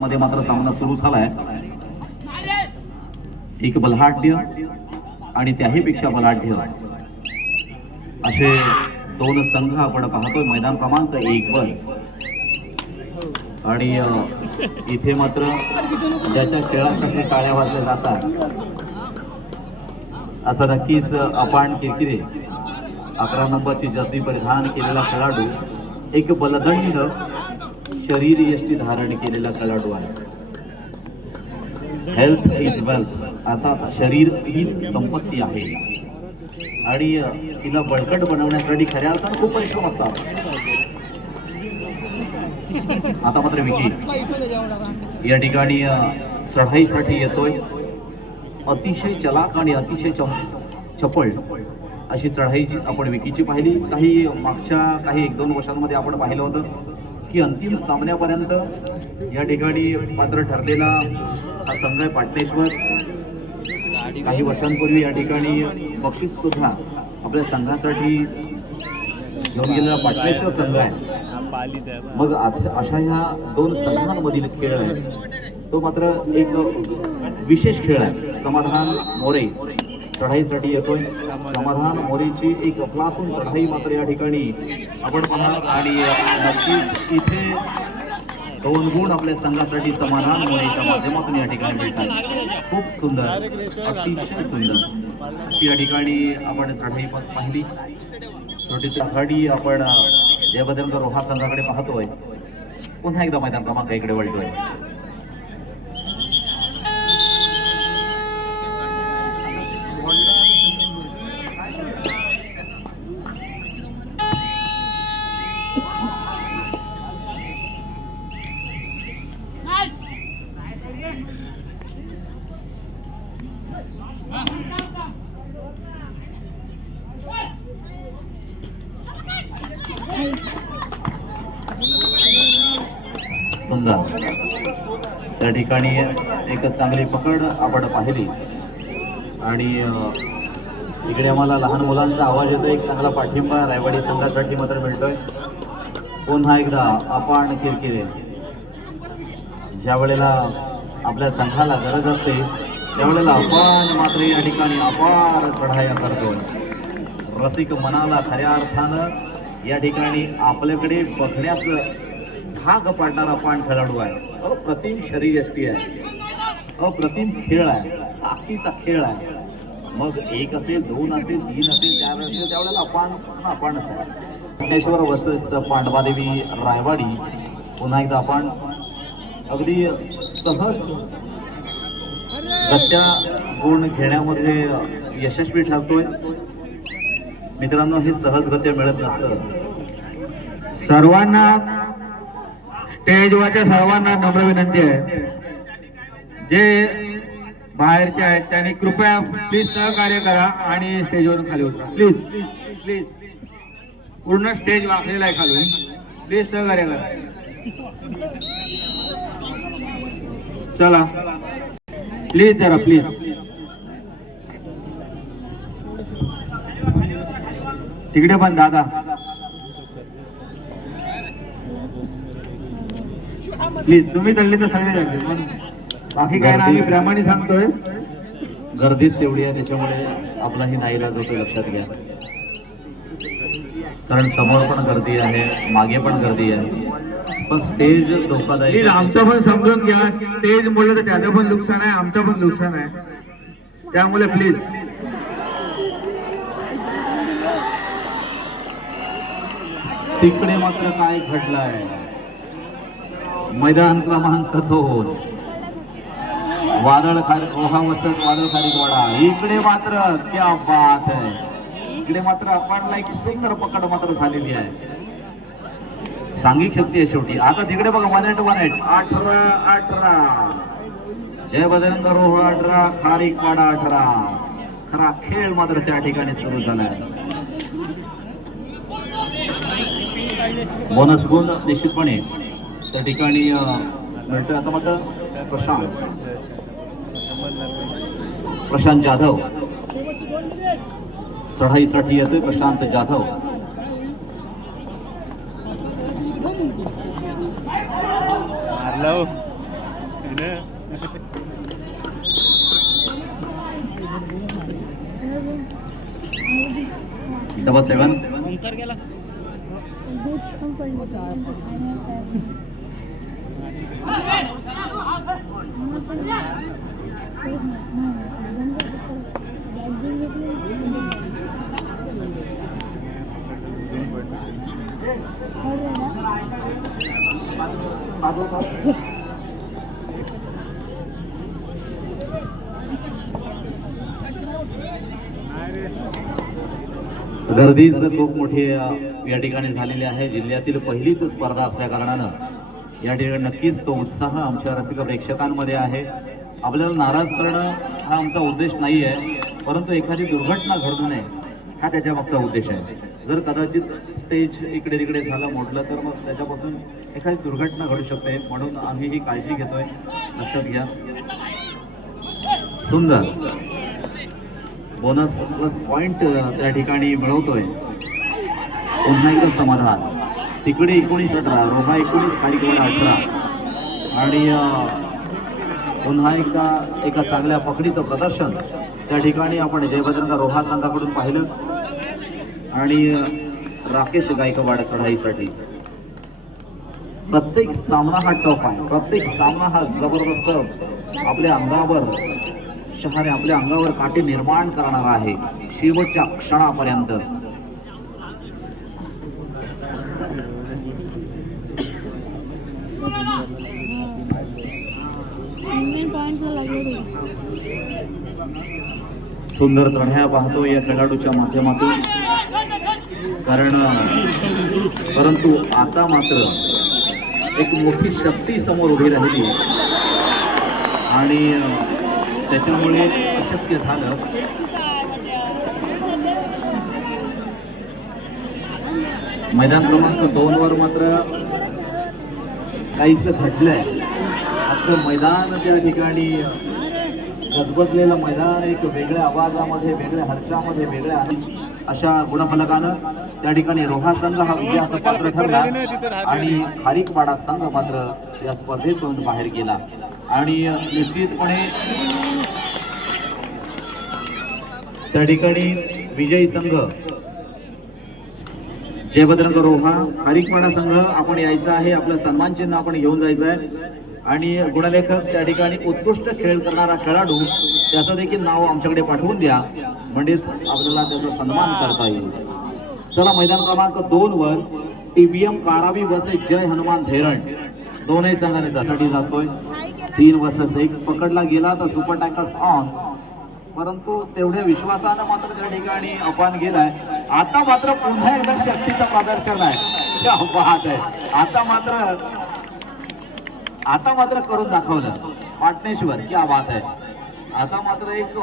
मध्ये मात्र सामना सुरू झालाय. एक बलहाढ्य आणि त्याही पेक्षा बलाढ्य असे दोन संघ आपण पाहतोय. मैदान क्रमांक एक वर. आणि इथे मात्र ज्याच्या खेळासाठी टाळ्या वाजल्या जातात. असं नक्कीच अपाण किरकिरे अकरा नंबरची जर्सी परिधान केलेला खेळाडू एक बलदंड शरीर यष्टी धारण केलेला कलाडू आहे हेल्थ इज वेल्थ आता शरीर ही संपत्ती आहे. आणि तिला बळकट बनवण्यासाठी खऱ्या अर्थानं खूप परिश्रम असतात आता मात्र विकी या ठिकाणी चढाईसाठी येतोय. अतिशय चलाक आणि अतिशय चपळ अशी चढाई आपण विकीची पाहिली. काही मागच्या काही एक दोन वर्षांमध्ये आपण पाहिलं होतं. की अंतिम सामन्यापर्यंत या ठिकाणी पात्र ठरलेला हा संघ आहे पाटणेश्वर काही वर्षांपूर्वी या ठिकाणी बक्षीस सुद्धा आपल्या संघासाठी घेऊन गेलेला पाटणेश्वर संघ आहे. मग आज- अशा ह्या दोन संघांमधील खेळ आहे तो मात्र एक विशेष खेळ आहे. समाधान मोरे चढाईसाठी येतोय. समाधान मोरेची एक अफलातून चढाई मात्र या ठिकाणी आपण पहा आणि नक्कीच दोन गुण आपल्या संघासाठी समाधान होण्याच्या माध्यमातून या ठिकाणी मिळतात. खूप सुंदर अतिशय सुंदर. या ठिकाणी आपण चढाई पण पाहिली. छोटीशी आघाडी आपण अ, रोहा संघाकडे पाहतोय पुन्हा एकदा मैदान क्रमांक इकडे वळतोय. समजा. त्या ठिकाणी एक चांगली पकड आपण पाहिली. आणि इकडे आम्हाला लहान मुलांचा आवाज येतो एक चांगला पाठिंबा रायवाडी संघासाठी मात्र मिळतोय. पुन्हा एकदा आपण किरकिरे. ज्या वेळेला आपल्या संघाला गरज असते त्यावेळेला आपण मात्र या ठिकाणी अपार चढाया करतो. रसिक मनाला खऱ्या अर्थानं या ठिकाणी आपल्याकडे बघण्याचं भाग पाडणारा पान खेळाडू आहे. अप्रतिम शरीरयष्टी आहे. अप्रतिम खेळ आहे. ताकदीचा खेळ आहे. मग एक असेल दोन असेल तीन असेल चार असेल त्यावेळेला आपण अपानच आहे. ज्ञानेश्वर वसत पांडवादेवी रायवाडी पुन्हा एकदा आपण अगदी सहज गत्या गुण घेण्यामध्ये यशस्वी ठरतोय. मित्रांनो हे सहजगत्या मिळत नसतं. सर्वांना स्टेजवरच्या सर्वांना नम्र विनंती आहे. जे बाहेरचे आहेत त्यांनी कृपया प्लीज सहकार्य करा आणि स्टेजवरून खाली उतरा. प्लीज प्लीज पूर्ण स्टेज वाकलेला आहे खालून. प्लीज सहकार्य करा. चला. प्लीज जरा प्लीज तिकडे पण दादा. प्लीज तुम्ही चढले तर सगळे बाकी काय ना आम्ही प्रेमाने सांगतोय. गर्दीच तेवढी आहे त्याच्यामुळे आपलाही नाईलाज होतो लक्षात घ्या. कारण समोर पण गर्दी आहे मागे पण गर्दी आहे. पण स्टेज धोकादायक प्लीज आहे. आमचं पण समजून घ्या. स्टेज बोललं तर त्याचं पण नुकसान आहे आमचं पण नुकसान आहे. त्यामुळे प्लीज तिकडे मात्र काय घडलंय? मैदान क्रमांक दोन. वादळ खारी ओहा वसत वादळ खारीकवाडा इकडे मात्र क्या बात आहे इकडे मात्र आपणला एक सुंदर पकड मात्र झालेली आहे. सांघिक शक्ती आहे शेवटी. आता तिकडे बघा वन एट वन एट अठरा अठरा. जय बजरंग रोह अठरा खारीकवाडा अठरा. खरा खेळ मात्र त्या ठिकाणी सुरू झालाय. बोनस गुण निश्चितपणे. त्या ठिकाणी अं, मिळतोय आता मात्र प्रशांत. प्रशांत जाधव. चढाईसाठी येतोय प्रशांत जाधव. मारलं डबल सेवन. गर्दी खूप मोठी या ठिकाणी झालेली आहे. जिल्ह्यातील पहिलीच स्पर्धा असल्या कारणानं या ठिकाणी नक्कीच तो उत्साह आमच्या रसिक प्रेक्षकांमध्ये आहे. आपल्याला नाराज करणं हा आमचा उद्देश नाही आहे परंतु एखादी दुर्घटना घडू नये हा त्याच्या मागचा उद्देश आहे. जर कदाचित स्टेज इकडे तिकडे झालं मोडलं तर मग त्याच्यापासून एखादी दुर्घटना घडू शकते म्हणून आम्ही ही काळजी घेतोय. लक्षात घ्या. सुंदर. बोनस प्लस पॉइंट त्या ठिकाणी मिळवतोय. पुन्हा एकदा समाधान. तिकडे एकोणीस अठरा रोहा एकोणीस खालीकडे अठरा. आणि पुन्हा एकदा एका चांगल्या पकडीचं प्रदर्शन. त्या ठिकाणी आपण जयभद्रंगा रोहा संघाकडून पाहिलं. आणि राकेश गायकवाड चढाईसाठी. प्रत्येक सामना हा टफ आहे. प्रत्येक सामना हा जबरदस्त आपल्या अंगावर शहाने आपल्या अंगावर काटे निर्माण करणारा आहे. शेवटच्या क्षणापर्यंत. सुंदर चढ्या पाहतो या खेळाडूच्या माध्यमातून. कारण परंतु आता मात्र एक मोठी शक्ती समोर उभी राहिली. आणि त्याच्यामुळे अशक्य झालं. मैदान क्रमांक दोन वर मात्र काहीच घडलंय. मात्र मैदान त्या ठिकाणी गजबजलेलं मैदान एक वेगळ्या आवाजामध्ये वेगळ्या हर्षामध्ये वेगळ्या अशा गुणफलकानं त्या ठिकाणी रोहा संघ हा विजयाचा पात्र ठरला. आणि खारीकवाडा संघ मात्र या स्पर्धेतून बाहेर गेला. आणि निश्चितपणे त्या ठिकाणी विजयी संघ जयभद्रंग रोहा खारीकवाडा संघ आपण यायचा आहे आपलं सन्मान चिन्ह आपण घेऊन जायचं आहे. आणि गुणलेखक त्या ठिकाणी उत्कृष्ट खेळ करणारा खेळाडू त्याचं देखील नाव आमच्याकडे पाठवून द्या. म्हणजेच आपल्याला त्याचा सन्मान करता येईल. चला मैदान क्रमांक दोन वर टीबीएम कारावी वर्सेस जय हनुमान धेरण. दोनही संघाने त्यासाठी जातोय. तीन वर्सेस एक पकडला गेला तर सुपर टॅकर्स ऑन परंतु तेवढ्या विश्वासानं मात्र त्या ठिकाणी अपमान गेलाय. आता मात्र पुन्हा एकदा शक्तीचं प्रदर्शन आहे. आहे. आता मात्र आता मात्र करून दाखवलं. पाटणेश्वर क्या बात आहे आता मात्र एक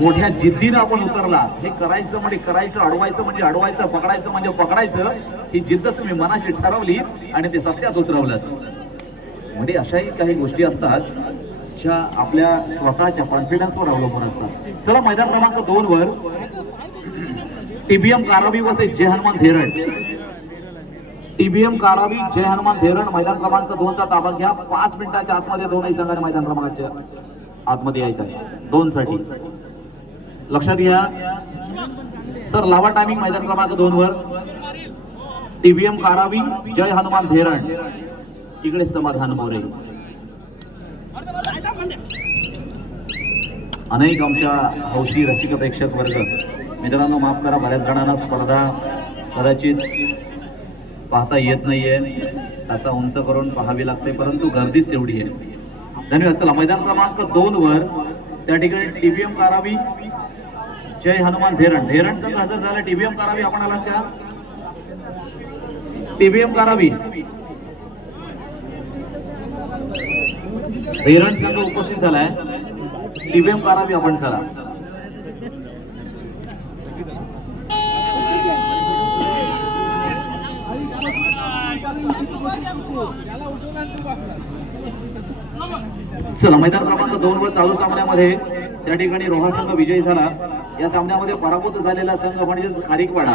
मोठ्या जिद्दीनं आपण उतरला. हे करायचं म्हणजे करायचं अडवायचं म्हणजे अडवायचं पकडायचं म्हणजे पकडायचं. ही जिद्द तुम्ही मनाशी ठरवली आणि ते सत्यात उतरवलं. म्हणजे अशाही काही गोष्टी असतात ज्या आपल्या स्वतःच्या कॉन्फिडन्सवर अवलंबून असतात. चला मैदान क्रमांक दोन वर. TBM Karavi versus Jai Hanuman Dheran TBM Karavi Jai Hanuman Dheran मैदान क्रमांक दोनचा ताबा घ्या. पाच मिनिटाच्या आतमध्ये दोनही संघाने मैदान क्रमांकाच्या आतमध्ये यायचं आहे. दोन साठी लक्षात घ्या. सर लावा टायमिंग मैदान क्रमांक दोन वर टीबीएम कारावी जय हनुमान धेरण. इकडे समाधान मोरे. अनेक आमच्या हौशी रसिक प्रेक्षक वर्ग. मित्रांनो माफ करा बऱ्याच जणांना स्पर्धा कदाचित पाहता येत नाहीये. आता उंच करून पाहावी लागते परंतु गर्दीच तेवढी आहे. धन्यवाद. चला मैदान क्रमांक दोन वर त्या ठिकाणी टीबीएम कारावी जय हनुमान धेरण. धेरणचं हजर झालं. टीबीएम कारावी आपण आलात का? टीबीएम कारावी. धेरण संघ उपस्थित झालाय टीबीएम कारावी आपण चला. चला मैदान क्रमांक दोन वर चालू सामन्यामध्ये त्या ठिकाणी रोहा संघ विजयी झाला. या सामन्यामध्ये पराभूत झालेला संघ म्हणजे खारिकवाडा.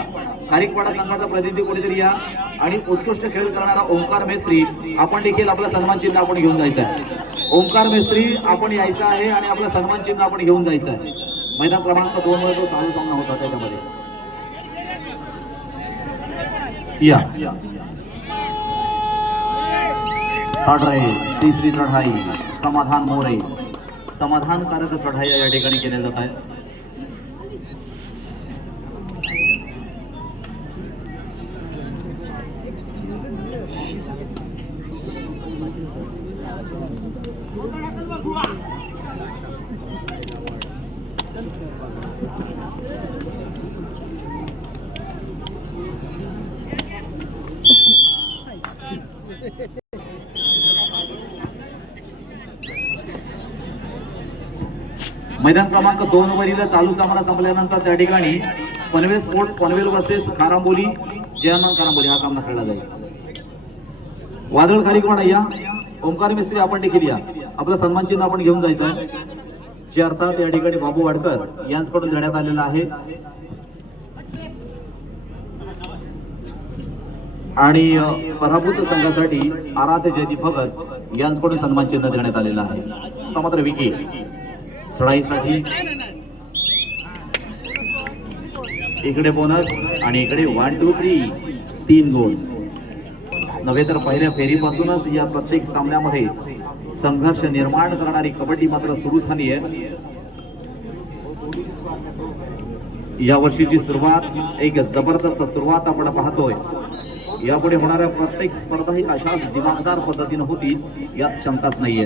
खारिकवाडा संघाचा प्रतिनिधी कोणीतरी या आणि उत्कृष्ट खेळ करणारा ओंकार मेस्त्री. आपण देखील आपला सन्मान चिन्ह आपण घेऊन जायचं आहे. ओंकार मेस्त्री आपण यायचं आहे आणि आपलं सन्मान चिन्ह आपण घेऊन जायचं आहे. मैदान क्रमांक दोन वर तो चालू सामना होता त्याच्यामध्ये. या. चढाई तिसरी चढाई समाधान मोरे. समाधानकारक चढाई या ठिकाणी केल्या जात आहे मैदान क्रमांक दोन वरील चालू सामना संपल्यानंतर त्या ठिकाणी पनवेल स्पोर्ट पनवेल वर्सेस खारांबोली जयमान खारांबोली हा सामना खेळला जाईल. वादळ खारीकवाडा या ओंकार मिस्त्री आपण देखील या. आपलं सन्मान चिन्ह आपण घेऊन जायचं. आहे जे अर्थात या ठिकाणी बाबू वाडकर यांच्याकडून देण्यात आलेलं आहे. आणि पराभूत संघासाठी आराध्य जयदीप भगत यांच्याकडून सन्मान चिन्ह देण्यात आलेलं आहे. मात्र विकी. चढाईसाठी इकडे बोनस आणि इकडे वन टू थ्री तीन गोल नव्हे तर पहिल्या फेरीपासूनच या प्रत्येक सामन्यामध्ये संघर्ष निर्माण करणारी कबड्डी मात्र सुरू झाली आहे. या वर्षीची सुरुवात एक जबरदस्त सुरुवात आपण पाहतोय. यापुढे होणाऱ्या प्रत्येक स्पर्धा ही अशाच दिमागदार पद्धतीनं होती यात शंकाच नाहीये.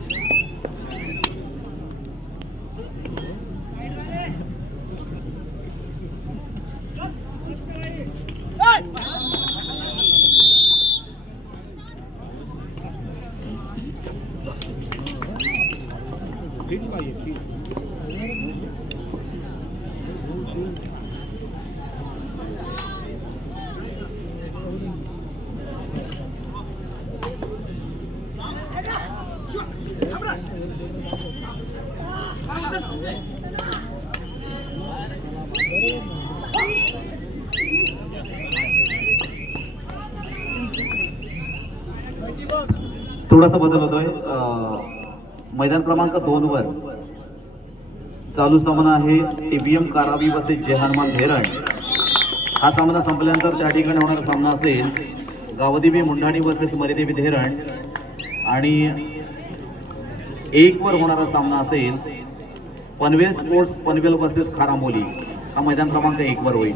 थोडासा बदल होतोय. मैदान क्रमांक दोन वर चालू सामना आहे टीबीएम कारावी वसे जय हनुमान धेरण हा सामना संपल्यानंतर त्या ठिकाणी होणारा सामना असेल गावदेवी मुंढाणी वसेस मरिदेवी धेरण आणि एक वर होणारा सामना असेल पनवेल स्पोर्ट्स पनवेल वर्सेस खारामोली. हा मैदान क्रमांक एक वर होईल.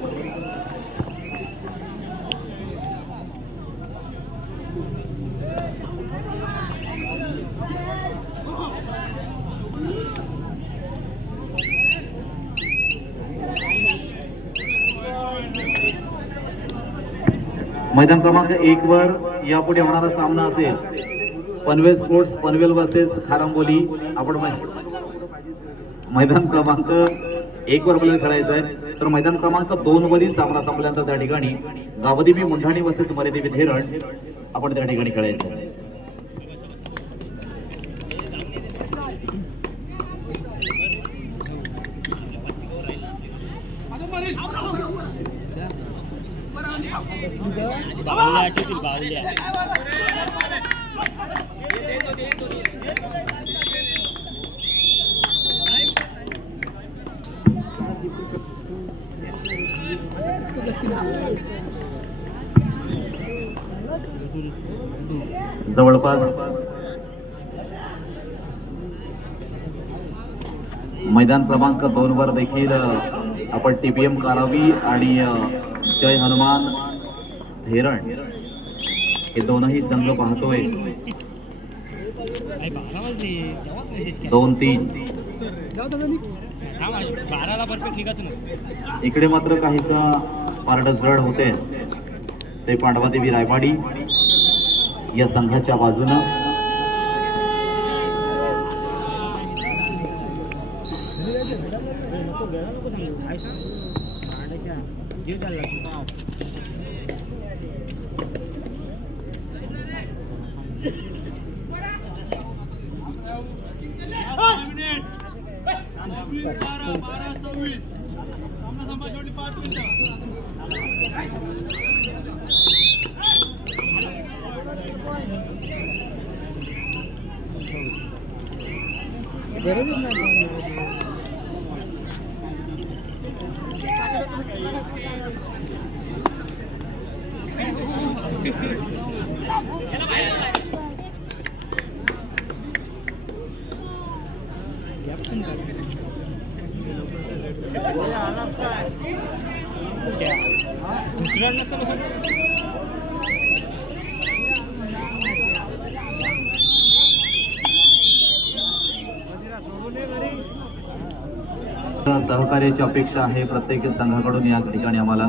मैदान क्रमांक एक वर यापुढे होणारा सामना असेल पनवेल स्पोर्ट्स पनवेल बसेस खारंबोली. आपण मैदान क्रमांक एक वर आपल्याला खेळायचं आहे. तर मैदान क्रमांक दोन वरील सामना संपल्यानंतर त्या ठिकाणी गावदेवी मुंढाणी बसेस मरेदेवी धेरण आपण त्या ठिकाणी खेळायचं आहे. बाहुल्या आठवतील बाहुल्या जवळपास. मैदान क्रमांक दोन वर देखील आपण टीपीएम कारावी आणि जय हनुमान धेरण हे दोनही संघ पाहतोय. दोन तीन. इकडे मात्र काहीसा पारड जड होते. ते पांडवादेवी रायवाडी या संघाच्या बाजूनं दुसऱ्या नसतं सहकार्याची अपेक्षा आहे प्रत्येक संघाकडून या ठिकाणी आम्हाला.